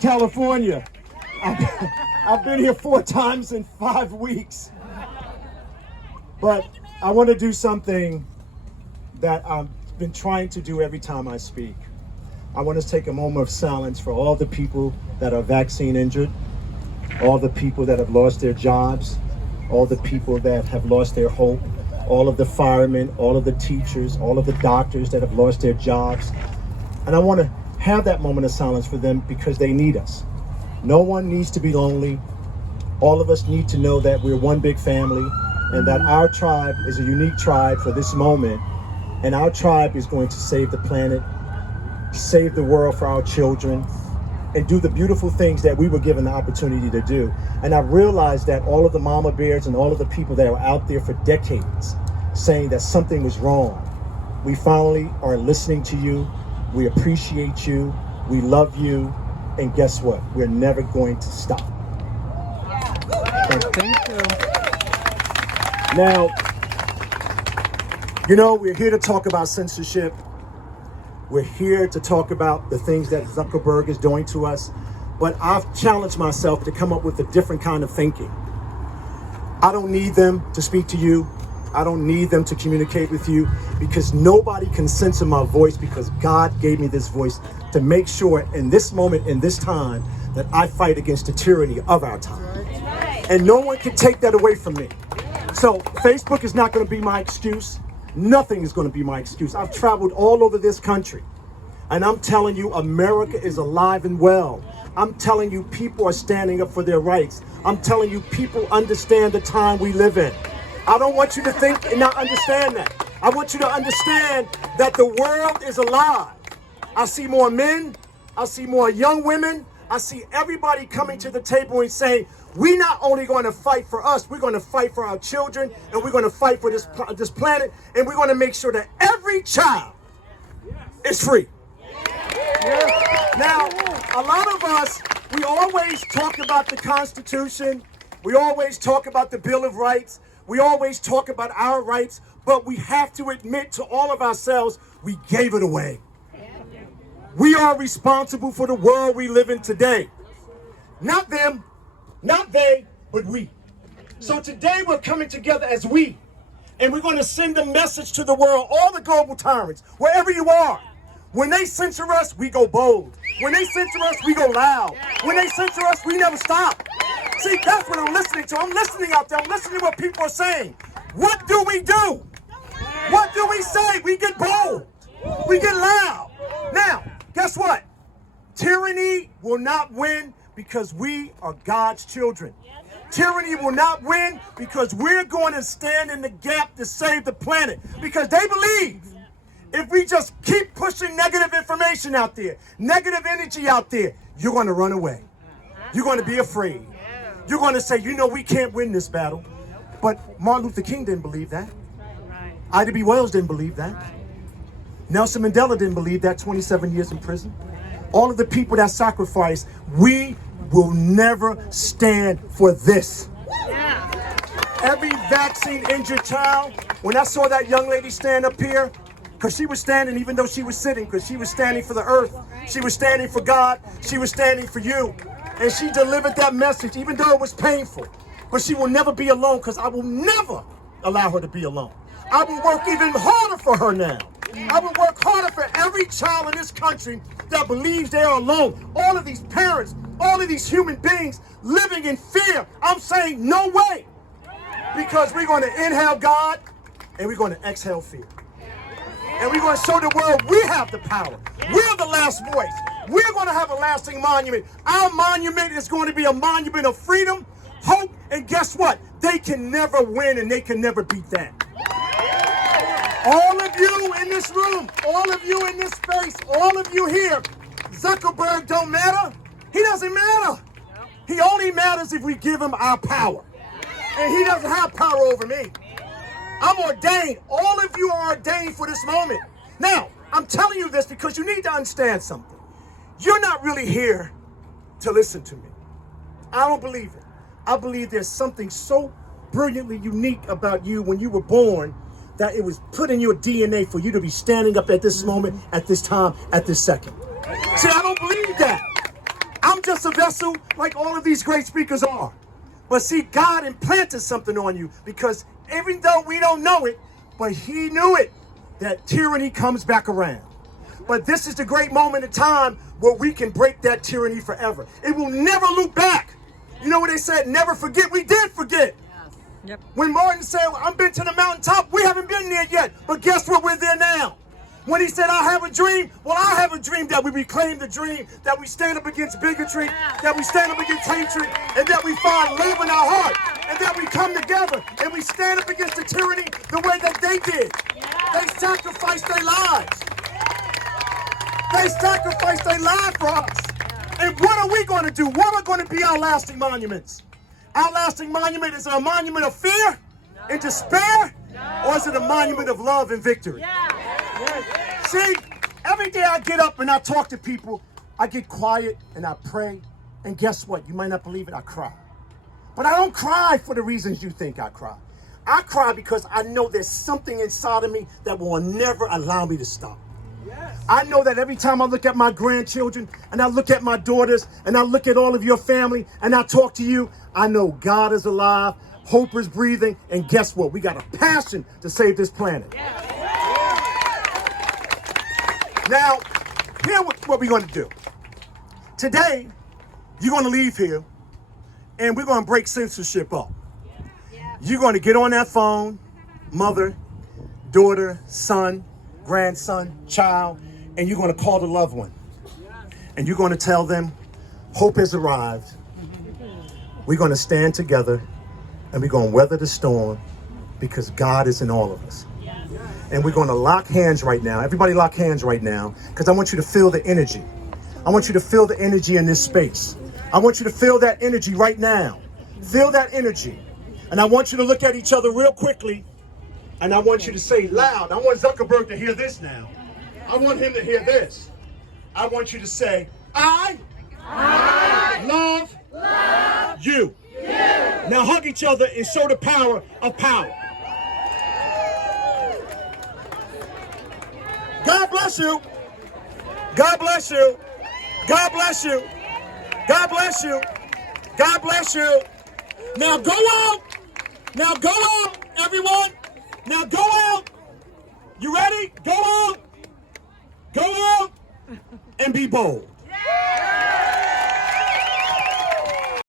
California. I've been here 4 times in 5 weeks. But I want to do something that I've been trying to do every time I speak. I want to take a moment of silence for all the people that are vaccine injured, all the people that have lost their jobs, all the people that have lost their hope, all of the firemen, all of the teachers, all of the doctors that have lost their jobs. And I want to have that moment of silence for them because they need us. No one needs to be lonely. All of us need to know that we're one big family and that our tribe is a unique tribe for this moment. And our tribe is going to save the planet, save the world for our children, and do the beautiful things that we were given the opportunity to do. And I realized that all of the mama bears and all of the people that are out there for decades saying that something was wrong, we finally are listening to you. We appreciate you. We love you. And guess what? We're never going to stop. Thank you. Now, you know, we're here to talk about censorship. We're here to talk about the things that Zuckerberg is doing to us. But I've challenged myself to come up with a different kind of thinking. I don't need them to speak to you. I don't need them to communicate with you because nobody can censor my voice because God gave me this voice to make sure in this moment, in this time, that I fight against the tyranny of our time. And no one can take that away from me. So Facebook is not going to be my excuse. Nothing is going to be my excuse. I've traveled all over this country, and I'm telling you, America is alive and well. I'm telling you, people are standing up for their rights. I'm telling you, people understand the time we live in. I don't want you to think and not understand that. I want you to understand that the world is alive. I see more men. I see more young women. I see everybody coming to the table and saying, we're not only going to fight for us, we're going to fight for our children, and we're going to fight for this planet, and we're going to make sure that every child is free. Now, a lot of us, we always talk about the Constitution. We always talk about the Bill of Rights. We always talk about our rights, but we have to admit to all of ourselves, we gave it away. We are responsible for the world we live in today. Not them, not they, but we. So today we're coming together as we, and we're going to send a message to the world, all the global tyrants, wherever you are. When they censor us, we go bold. When they censor us, we go loud. When they censor us, we never stop. See, that's what I'm listening to. I'm listening out there. I'm listening to what people are saying. What do we do? What do we say? We get bold. We get loud. Now, guess what? Tyranny will not win because we are God's children. Tyranny will not win because we're going to stand in the gap to save the planet. Because they believe if we just keep pushing negative information out there, negative energy out there, you're going to run away. You're going to be afraid. You're going to say, you know, we can't win this battle. But Martin Luther King didn't believe that. Ida B. Wells didn't believe that. Nelson Mandela didn't believe that, 27 years in prison. All of the people that sacrificed, we will never stand for this. Every vaccine-injured child, when I saw that young lady stand up here, because she was standing even though she was sitting, because she was standing for the earth, she was standing for God, she was standing for you. And she delivered that message, even though it was painful. But she will never be alone, because I will never allow her to be alone. I will work even harder for her now. I will work harder for every child in this country that believes they are alone. All of these parents, all of these human beings living in fear. I'm saying no way. Because we're going to inhale God and we're going to exhale fear. And we're going to show the world we have the power. We're the last voice. We're going to have a lasting monument. Our monument is going to be a monument of freedom, hope, and guess what? They can never win and they can never beat that. All of you in this room, all of you in this space, all of you here, Zuckerberg don't matter. He doesn't matter. He only matters if we give him our power. And he doesn't have power over me. I'm ordained. All of you are ordained for this moment. Now, I'm telling you this because you need to understand something. You're not really here to listen to me. I don't believe it. I believe there's something so brilliantly unique about you when you were born that it was put in your DNA for you to be standing up at this moment, at this time, at this second. See, I don't believe that. I'm I'm just a vessel like all of these great speakers are. But see, God implanted something on you because even though we don't know it, but he knew it, that tyranny comes back around. But this is the great moment in time where we can break that tyranny forever. It will never loop back. You know what they said? Never forget. We did forget. Yep. When Martin said, I've been to the mountaintop, we haven't been there yet. But guess what? We're there now. When he said, I have a dream, well, I have a dream that we reclaim the dream, that we stand up against bigotry, that we stand up against hatred, and that we find love in our heart, and that we come together and we stand up against the tyranny the way that they did. They sacrificed their lives. They sacrificed their lives for us. And what are we going to do? What are going to be our lasting monuments? Our lasting monument is it a monument of fear and despair, or is it a monument of love and victory? See, every day I get up and I talk to people, I get quiet and I pray, and guess what? You might not believe it, I cry. But I don't cry for the reasons you think I cry. I cry because I know there's something inside of me that will never allow me to stop. I know that every time I look at my grandchildren and I look at my daughters and I look at all of your family and I talk to you, I know God is alive, hope is breathing, and guess what? We got a passion to save this planet. Now, here's what we're going to do. Today, you're going to leave here and we're going to break censorship up. You're going to get on that phone, mother, daughter, son, grandson, child, and you're going to call the loved one. And you're going to tell them, hope has arrived. We're going to stand together and we're going to weather the storm because God is in all of us. And we're going to lock hands right now. Everybody lock hands right now because I want you to feel the energy. I want you to feel the energy in this space. I want you to feel that energy right now. Feel that energy. And I want you to look at each other real quickly. And I want you to say loud. I want Zuckerberg to hear this now. I want him to hear this. I want you to say, I love you. Now hug each other and show the power of power. God bless you. God bless you. God bless you. God bless you. God bless you. Now go out. Now go out, everyone. Now go out. You ready? Go out. Go out and be bold.